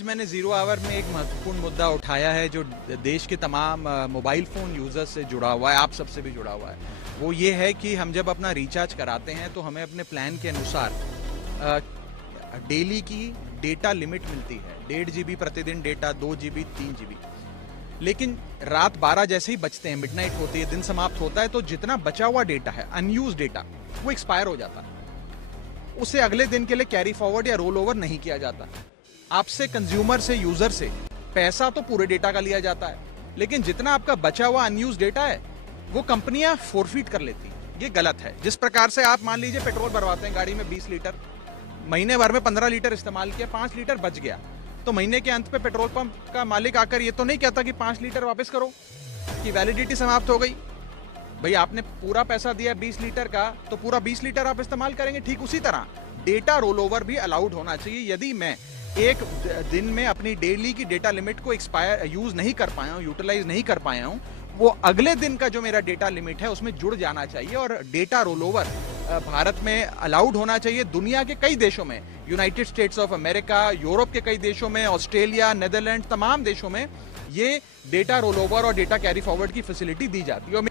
मैंने zero our में एक महत्वपूर्ण मुद्दा उठाया है जो देश के तमाम मोबाइल फ़ोन यूज़र्स से जुड़ा हुआ है, आप सबसे भी जुड़ा हुआ है। वो ये है कि हम जब अपना रिचार्ज कराते हैं तो हमें अपने प्लान के अनुसार डेली की डेटा लिमिट मिलती है। 1.5 जीबी प्रतिदिन डेटा, 2 जीबी, 3 जीबी। लेकिन रात 12 जैसे ही बजते हैं, मिडनाइट होती है, दिन समाप्त होता है, तो जितना बचा हुआ डेटा है, अनयूज डेटा, वो एक्सपायर हो जाता है। उसे अगले दिन के लिए कैरी फॉरवर्ड या रोल ओवर नहीं किया जाता। आपसे, कंज्यूमर से, यूजर से पैसा तो पूरे डेटा का लिया जाता है, लेकिन जितना आपका बचा हुआ अनयूज डेटा है वो कंपनियां फोरफीट कर लेती हैं। ये गलत है। जिस प्रकार से आप मान लीजिए पेट्रोल भरवाते हैं गाड़ी में 20 लीटर, महीने भर में 15 लीटर इस्तेमाल किया, 5 लीटर बच गया, तो महीने के अंत पे पेट्रोल पंप का मालिक आकर ये तो नहीं कहता कि 5 लीटर वापस करो, कि वैलिडिटी समाप्त हो गई। भाई आपने पूरा पैसा दिया 20 लीटर का, तो पूरा 20 लीटर आप इस्तेमाल करेंगे। ठीक उसी तरह डेटा रोल ओवर भी अलाउड होना चाहिए। यदि मैं एक दिन में अपनी डेली की डेटा लिमिट को एक्सपायर यूज नहीं कर पाया हूं, यूटिलाइज नहीं कर पाया हूं, वो अगले दिन का जो मेरा डेटा लिमिट है उसमें जुड़ जाना चाहिए। और डेटा रोल ओवर भारत में अलाउड होना चाहिए। दुनिया के कई देशों में, United states of America, Europe के कई देशों में, ऑस्ट्रेलिया, नेदरलैंड, तमाम देशों में ये डेटा रोल ओवर और डेटा कैरी फॉरवर्ड की फैसिलिटी दी जाती है।